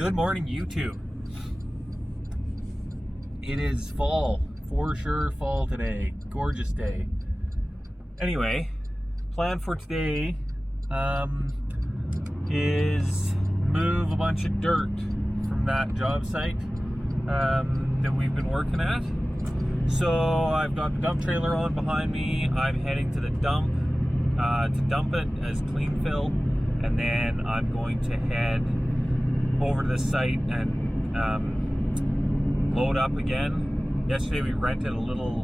Good morning, YouTube. It is fall, for sure fall today. Gorgeous day. Anyway, plan for today is move a bunch of dirt from that job site that we've been working at. So I've got the dump trailer on behind me. I'm heading to the dump to dump it as clean fill, and then I'm going to head over to the site and load up again. Yesterday we rented a little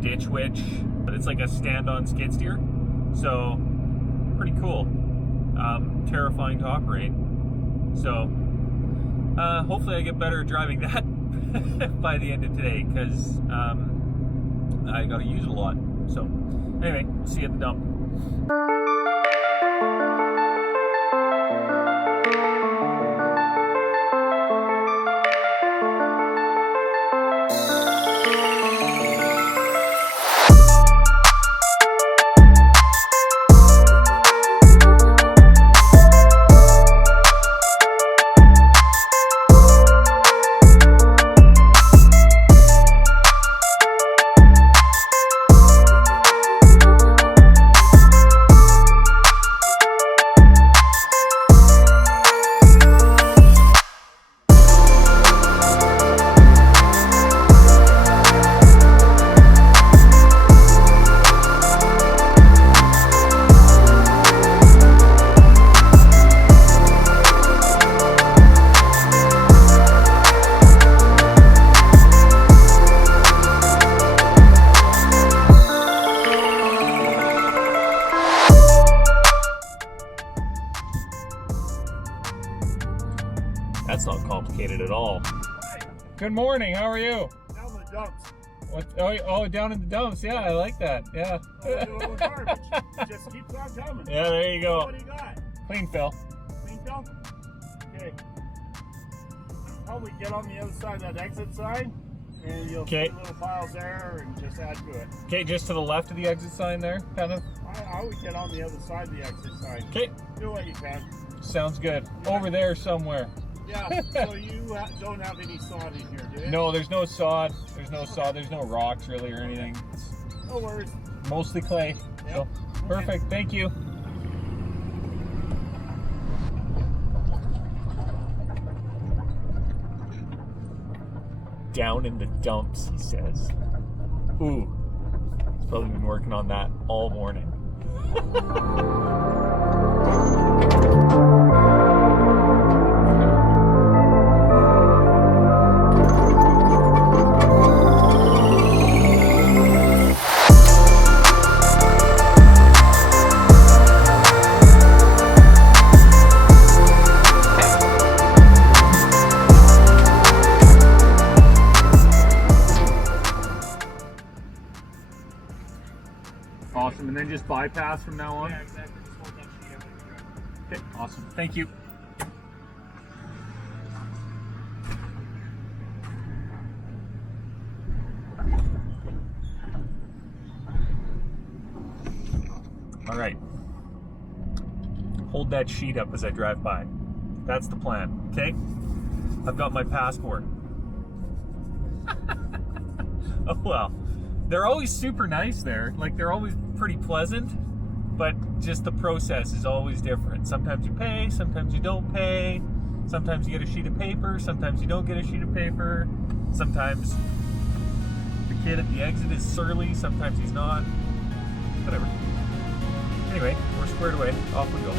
ditch witch, but it's like a stand-on skid steer, so pretty cool. Terrifying to operate. So hopefully I get better at driving that by the end of today, because I gotta use it a lot. So anyway, we'll see you at the dump. That's not complicated at all. Good morning, how are you? Down in the dumps. What, oh, down in the dumps, yeah, I like that, yeah. Oh, garbage. Just keep on coming. Yeah, there you go. What do you got? Clean fill. Clean fill? Okay. Probably get on the other side of that exit sign, and you'll see little piles there, and just add to it. Okay, just to the left of the exit sign there, kind of? I would get on the other side of the exit sign. Okay. Do what you can. Sounds good. Yeah. Over there somewhere. Yeah, so you don't have any sod in here, do you? No, there's no sod. There's no sod. There's no rocks really or anything. It's no worries. mostly clay. Yep. So, perfect. Okay. Thank you. Down in the dumps, he says. Ooh, he's probably been working on that all morning. Awesome, and then just bypass from now on? Yeah, exactly. Just hold that sheet up and you're good. Okay, awesome. Thank you. All right. Hold that sheet up as I drive by. That's the plan, okay? I've got my passport. Oh well. They're always super nice there. Like, they're always pretty pleasant, but just the process is always different. Sometimes you pay, sometimes you don't pay. Sometimes you get a sheet of paper, sometimes you don't get a sheet of paper. Sometimes the kid at the exit is surly, sometimes he's not. Whatever. Anyway, we're squared away. Off we go.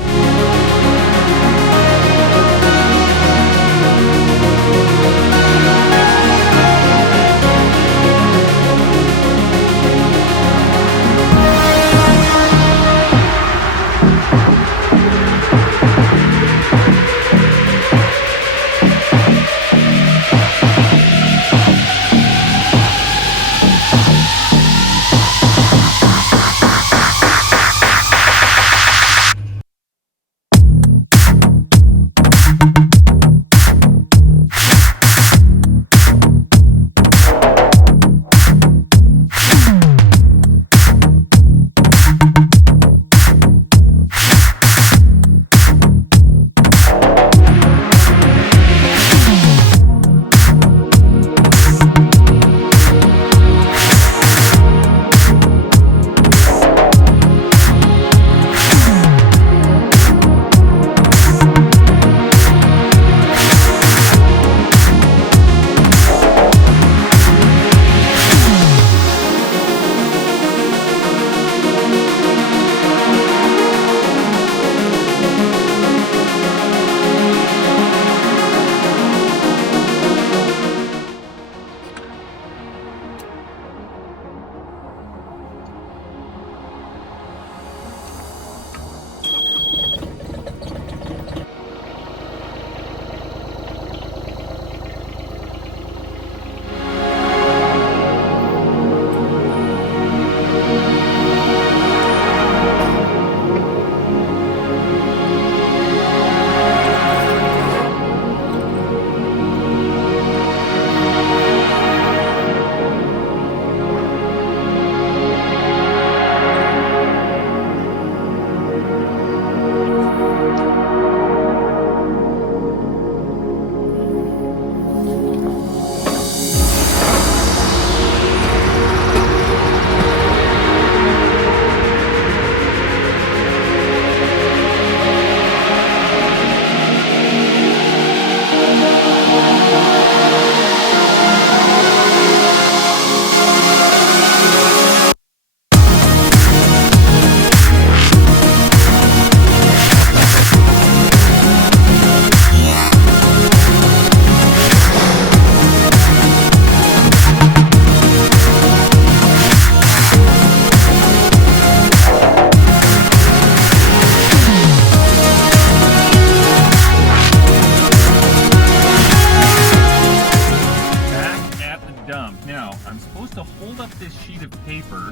of paper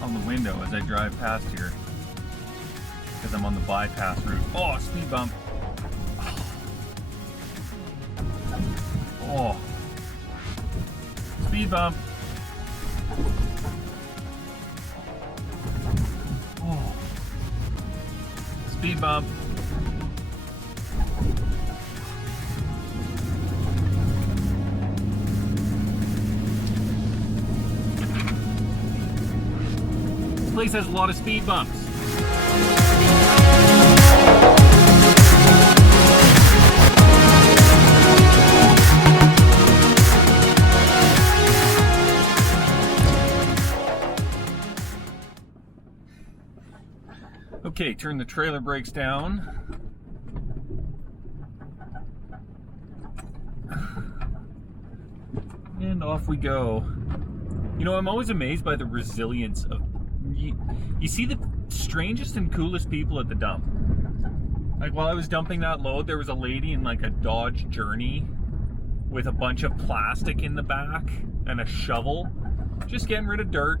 on the window as I drive past here because I'm on the bypass route. Oh, speed bump. Oh, speed bump. Oh, speed bump. This place has a lot of speed bumps. Okay, turn the trailer brakes down. And off we go. You know, I'm always amazed by the resilience of... You see the strangest and coolest people at the dump. Like, while I was dumping that load, there was a lady in like a Dodge Journey with a bunch of plastic in the back and a shovel, just getting rid of dirt.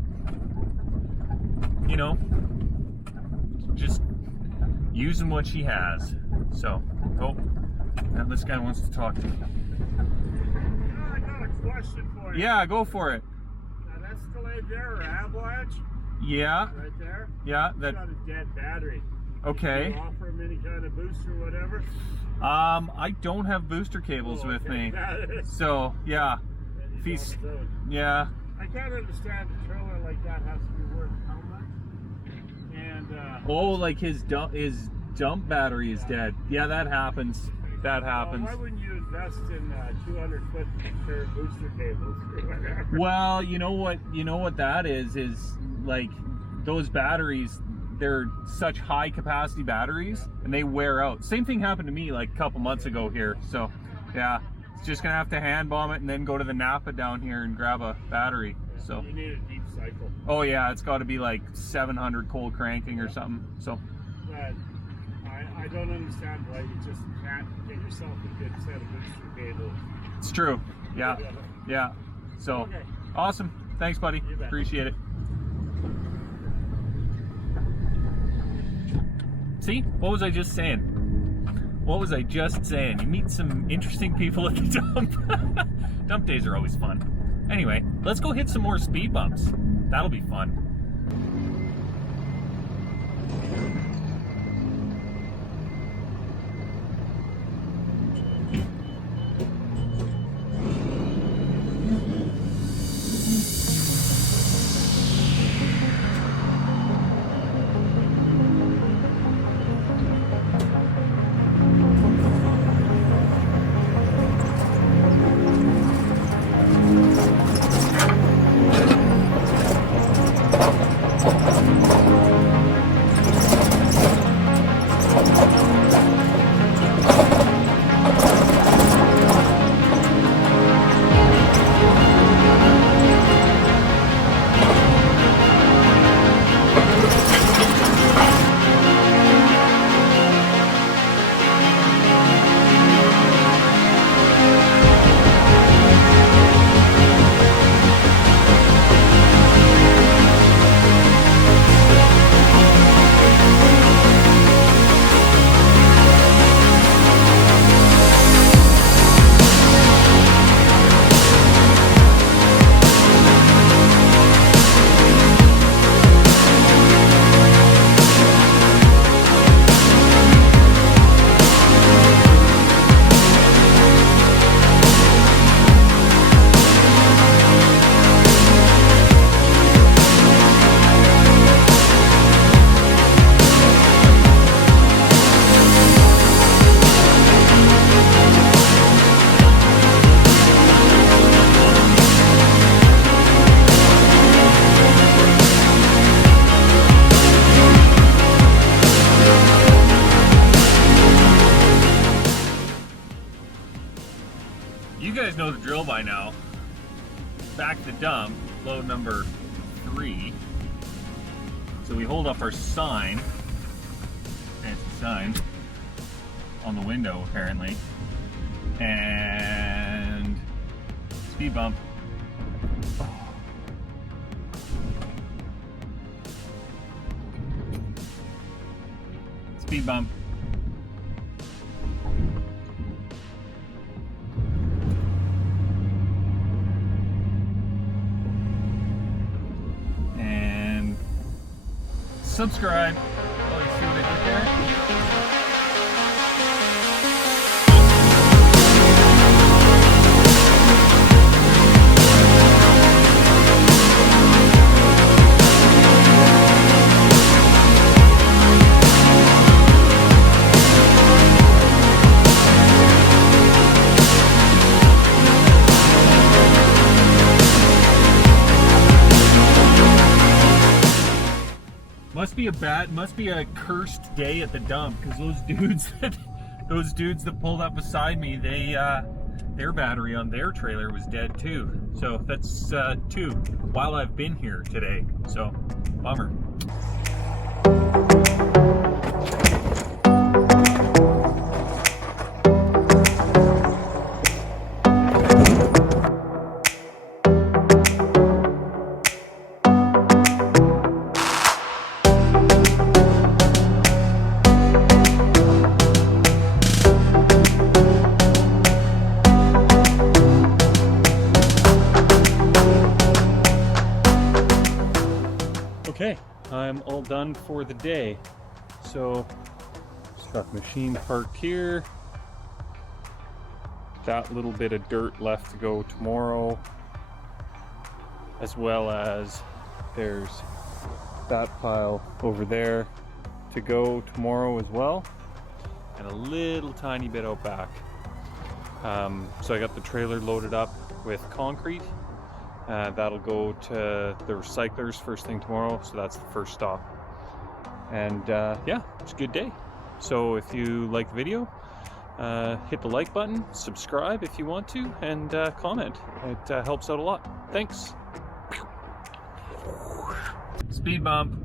You know, just using what she has. So, oh, now this guy wants to talk to me. I got a question for you. Yeah, go for it. That Escalade there, or Avalanche? Yeah. Right there? Yeah, It's that, got a dead battery. okay. Do you offer him any kind of boost or whatever? I don't have booster cables Oh, with okay. me. So, yeah. And If he's he's, on his own. yeah. I can't understand a trailer like that has to be worth how much? And, Oh, like his dump battery is dead. Yeah, that happens. That happens. why wouldn't you invest in 200-foot pair of booster cables or whatever? Well, you know what that is like those batteries, they're such high capacity batteries and they wear out. Same thing happened to me like a couple months ago here. So yeah, it's just gonna have to hand bomb it and then go to the Napa down here and grab a battery. So You need a deep cycle. oh yeah, it's got to be like 700 cold cranking or something. So But I don't understand why you just can't get yourself a good set of booster cables. it's true. Yeah, yeah. So Okay. awesome. Thanks, buddy. You bet. Appreciate it. See? What was I just saying? What was I just saying? You meet some interesting people at the dump. Dump days are always fun. Anyway, let's go hit some more speed bumps. That'll be fun. You guys know the drill by now. Back to the dump, load number 3. So we hold up our sign, fancy sign, on the window apparently, and speed bump. Oh. Speed bump. And subscribe. Oh, you see what I did there? Must be a cursed day at the dump, because those dudes that pulled up beside me, their battery on their trailer was dead too. So that's two while I've been here today. So bummer. Okay, I'm all done for the day. So, just got the machine parked here. That little bit of dirt left to go tomorrow, as well as there's that pile over there to go tomorrow as well, and a little tiny bit out back. So I got the trailer loaded up with concrete. That'll go to the recyclers first thing tomorrow, so that's the first stop. And yeah, it's a good day. So if you like the video, hit the like button, subscribe if you want to, and comment. It helps out a lot. Thanks. Speed bump.